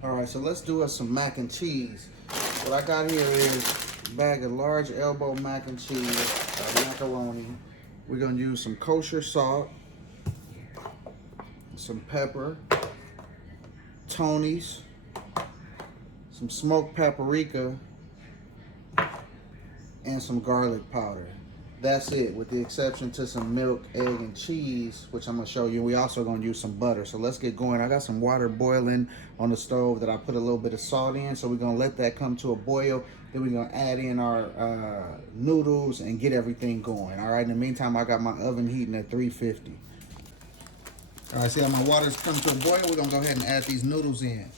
All right, so let's do us some mac and cheese. What I got here is a bag of large elbow mac and cheese, macaroni. We're gonna use some kosher salt, some pepper, Tony's, some smoked paprika, and some garlic powder. That's it, with the exception to some milk, egg, and cheese, which I'm gonna show you. We also gonna use some butter. So let's get going. I got some water boiling on the stove that I put a little bit of salt in. So we're gonna let that come to a boil. Then we're gonna add in our noodles and get everything going. All right, in the meantime, I got my oven heating at 350. All right, see how my water's come to a boil? We're gonna go ahead and add these noodles in.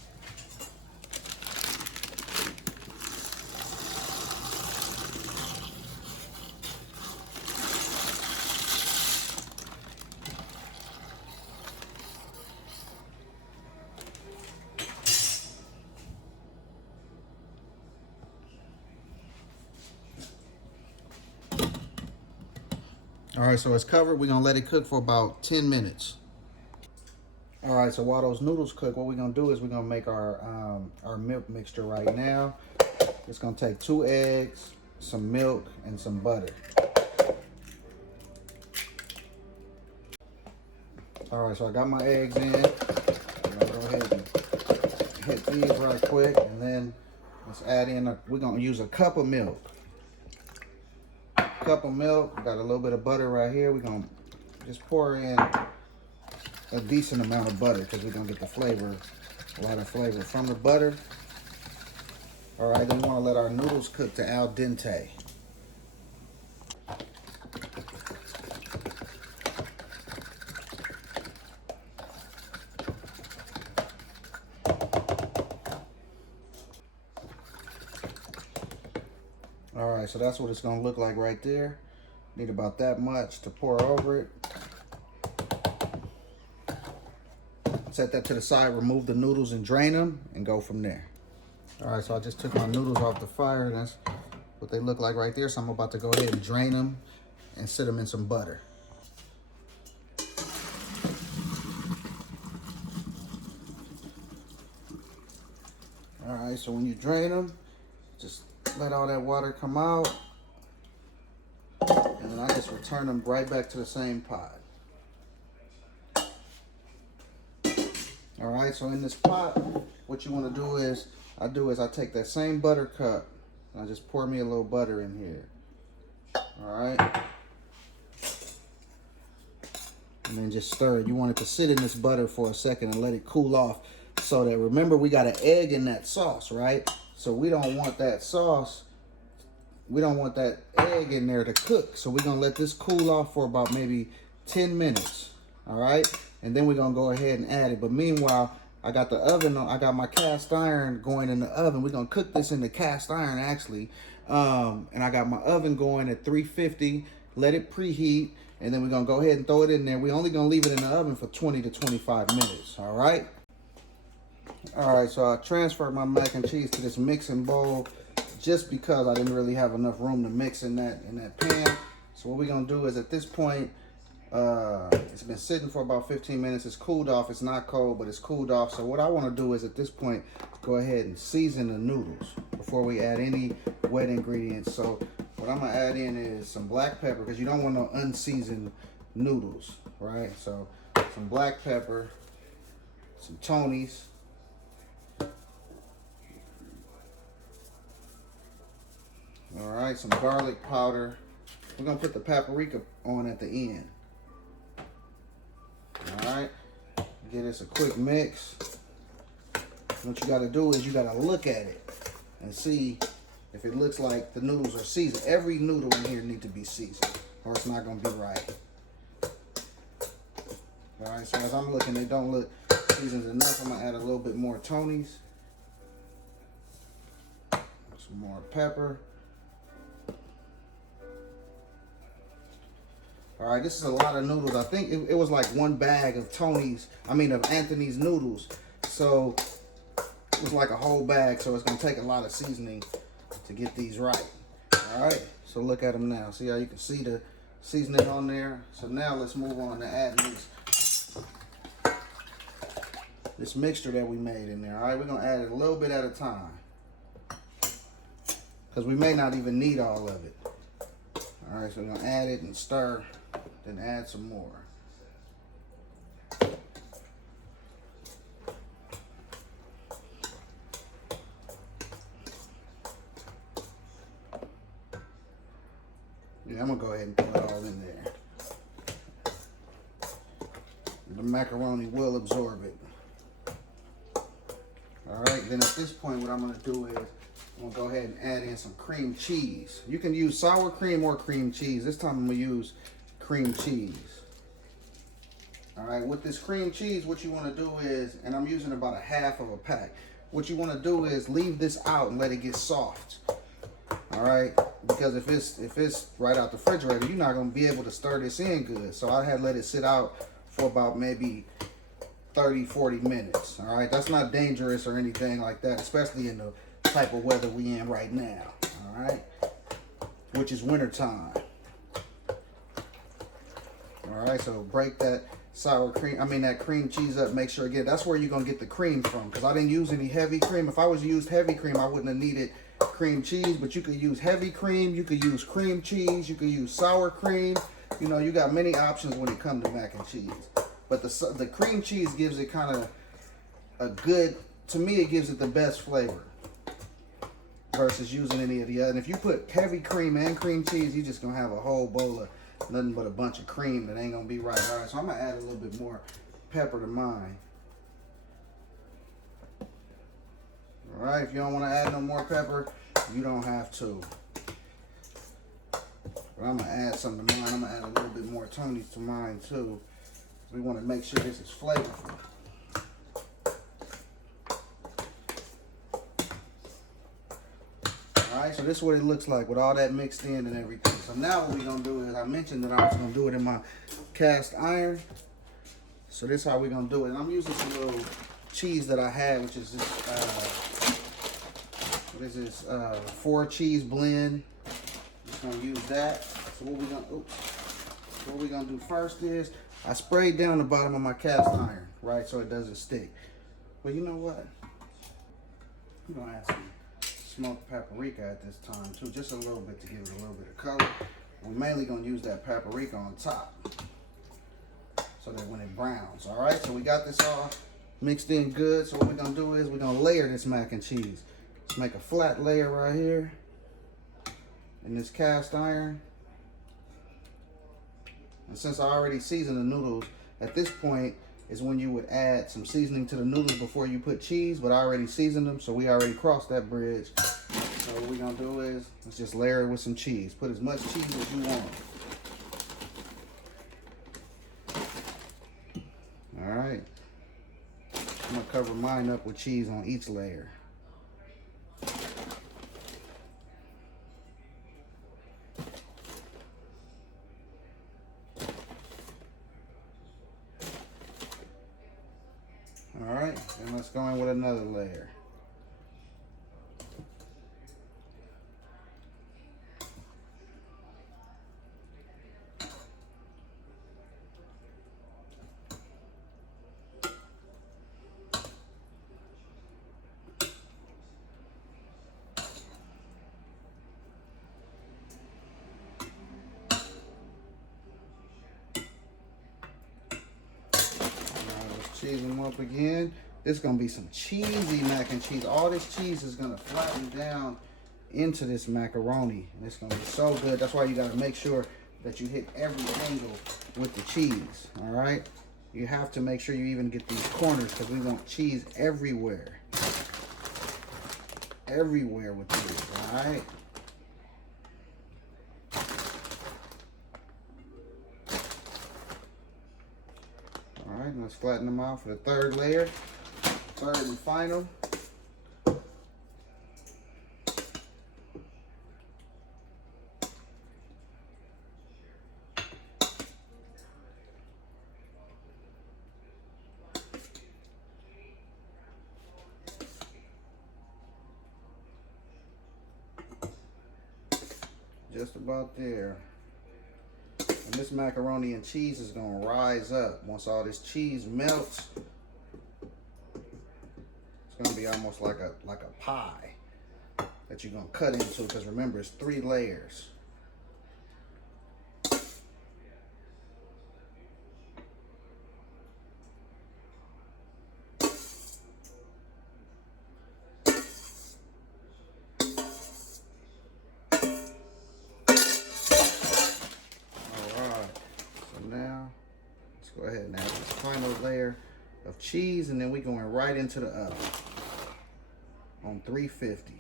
All right, so it's covered. We're gonna let it cook for about 10 minutes. All right, so while those noodles cook, what we're gonna do is we're gonna make our milk mixture right now. It's gonna take 2 eggs, some milk, and some butter. All right, so I got my eggs in. I'm gonna go ahead and hit these right quick, and then let's add in, we're gonna use a cup of milk. Got a little bit of butter right here. We're gonna just pour in a decent amount of butter because we're gonna get the flavor, a lot of flavor from the butter. All right, then we wanna let our noodles cook to al dente. All right, so that's what it's gonna look like right there. Need about that much to pour over it. Set that to the side, remove the noodles and drain them, and go from there. All right, so I just took my noodles off the fire, and that's what they look like right there. So I'm about to go ahead and drain them and sit them in some butter. All right, so when you drain them, just let all that water come out, and then I just return them right back to the same pot. All right, so in this pot, what you want to do is, I take that same butter cup, and I just pour me a little butter in here. All right, and then just stir it. You want it to sit in this butter for a second and let it cool off, so that, remember, we got an egg in that sauce, right? So we don't want that sauce, we don't want that egg in there to cook. So we're gonna let this cool off for about maybe 10 minutes, all right? And then we're gonna go ahead and add it. But meanwhile, I got the oven on, I got my cast iron going in the oven. We're gonna cook this in the cast iron actually. And I got my oven going at 350, let it preheat, and then we're gonna go ahead and throw it in there. We're only gonna leave it in the oven for 20 to 25 minutes, all right? All right, so I transferred my mac and cheese to this mixing bowl just because I didn't really have enough room to mix in that pan. So what we're gonna do is, at this point, it's been sitting for about 15 minutes. It's cooled off. It's not cold, but it's cooled off. So what I want to do is, at this point, go ahead and season the noodles before we add any wet ingredients. So what I'm gonna add in is some black pepper, because you don't want no unseasoned noodles, right? So some black pepper, some Tony's, all right, some garlic powder. We're gonna put the paprika on at the end. All right, give this a quick mix. What you gotta do is you gotta look at it and see if it looks like the noodles are seasoned. Every noodle in here needs to be seasoned, or it's not gonna be right. All right, so as I'm looking, they don't look seasoned enough. I'm gonna add a little bit more Tony's, some more pepper. All right, this is a lot of noodles. I think it was like 1 bag of of Anthony's noodles. So it was like a whole bag, so it's gonna take a lot of seasoning to get these right. All right, so look at them now. See how you can see the seasoning on there? So now let's move on to adding this mixture that we made in there. All right, we're gonna add it a little bit at a time because we may not even need all of it. All right, so we're gonna add it and stir, then add some more. Yeah, I'm gonna go ahead and put it all in there. The macaroni will absorb it. All right, then at this point, what I'm gonna do is I'm gonna go ahead and add in some cream cheese. You can use sour cream or cream cheese. This time I'm gonna use cream cheese. All right, with this cream cheese, what you wanna do is, and I'm using about a half of a pack. What you wanna do is leave this out and let it get soft. All right, because if it's right out the refrigerator, you're not gonna be able to stir this in good. So I had let it sit out for about maybe 30-40 minutes. All right, that's not dangerous or anything like that, especially in the type of weather we in right now. All right, which is winter time. All right, so break that that cream cheese up. Make sure, again, that's where you're gonna get the cream from, because I didn't use any heavy cream. If I was used heavy cream, I wouldn't have needed cream cheese, but you could use heavy cream, you could use cream cheese, you could use sour cream. You know, you got many options when it comes to mac and cheese. But the cream cheese gives it kind of a good, to me, it gives it the best flavor versus using any of the other. And if you put heavy cream and cream cheese, you're just gonna have a whole bowl of nothing but a bunch of cream that ain't gonna be right. All right, so I'm gonna add a little bit more pepper to mine. All right, if you don't want to add no more pepper, you don't have to. But I'm gonna add some to mine. I'm gonna add a little bit more Tony's to mine too. We want to make sure this is flavorful. Alright, so this is what it looks like with all that mixed in and everything. So now what we're going to do is, I mentioned that I was going to do it in my cast iron. So this is how we're going to do it. And I'm using some little cheese that I had, which is this, what is this, 4 cheese blend. Just going to use that. So what we're going to do first is, I sprayed down the bottom of my cast iron, right, so it doesn't stick. But you know what? I'm going to add some smoked paprika at this time too, just a little bit to give it a little bit of color. We're mainly going to use that paprika on top so that when it browns. All right, so we got this all mixed in good. So what we're going to do is we're going to layer this mac and cheese. Let's make a flat layer right here in this cast iron. And since I already seasoned the noodles, at this point is when you would add some seasoning to the noodles before you put cheese, but I already seasoned them, so we already crossed that bridge. So what we're gonna do is, let's just layer it with some cheese. Put as much cheese as you want. All right. I'm gonna cover mine up with cheese on each layer. All right, then let's go in with another layer. Cheese them up again. This is gonna be some cheesy mac and cheese. All this cheese is gonna flatten down into this macaroni, and it's gonna be so good. That's why you gotta make sure that you hit every angle with the cheese. All right, you have to make sure you even get these corners, because we want cheese everywhere with this. All right. All right, let's flatten them out for the third layer, third and final. Just about there. And this macaroni and cheese is gonna rise up once all this cheese melts. gonna be almost like a pie that you're gonna cut into, because remember, it's 3 layers. Now, let's go ahead and add this final layer of cheese, and then we're going right into the oven on 350.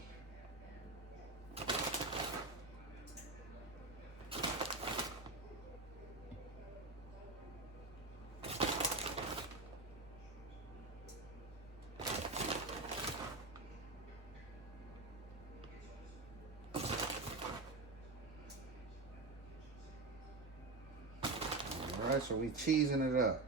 All right, so we cheesing it up.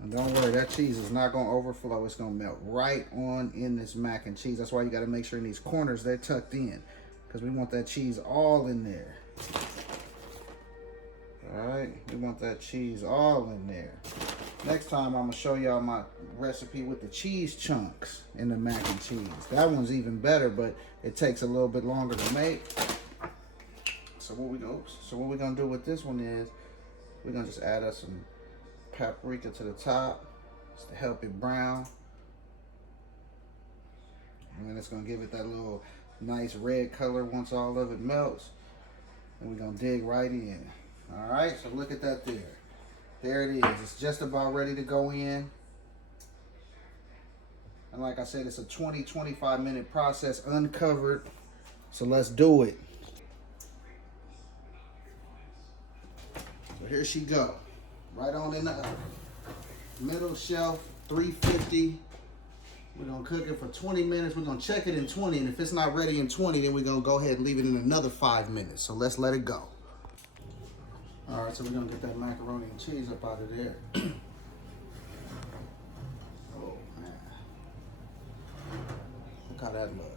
And don't worry, that cheese is not going to overflow. It's going to melt right on in this mac and cheese. That's why you got to make sure in these corners they're tucked in, because we want that cheese all in there. All right, we want that cheese all in there. Next time, I'm going to show y'all my recipe with the cheese chunks in the mac and cheese. That one's even better, but it takes a little bit longer to make. So what we gonna do with this one is we're gonna just add us some paprika to the top just to help it brown. And then it's gonna give it that little nice red color once all of it melts. And we're gonna dig right in. All right, so look at that there. There it is. It's just about ready to go in. And like I said, it's a 20-25 minute process uncovered. So let's do it. So here she go. Right on in the oven. Middle shelf, 350. We're gonna cook it for 20 minutes. We're gonna check it in 20. And if it's not ready in 20, then we're gonna go ahead and leave it in another 5 minutes. So let's let it go. All right, so we're gonna get that macaroni and cheese up out of there. Oh man, look how that look.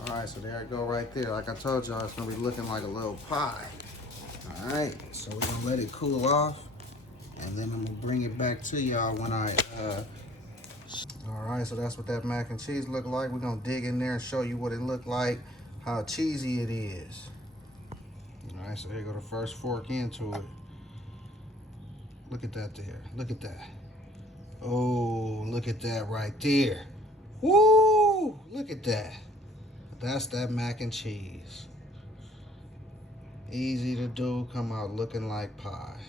All right, so there I go right there. Like I told y'all, it's gonna be looking like a little pie. All right, so we're gonna let it cool off, and then I'm gonna bring it back to y'all when I all right, so that's what that mac and cheese look like. We're gonna dig in there and show you what it looked like, how cheesy it is. All right, so here go the first fork into it. Look at that there, look at that. Oh, look at that right there. Woo, look at that. That's that mac and cheese. Easy to do, come out looking like pie.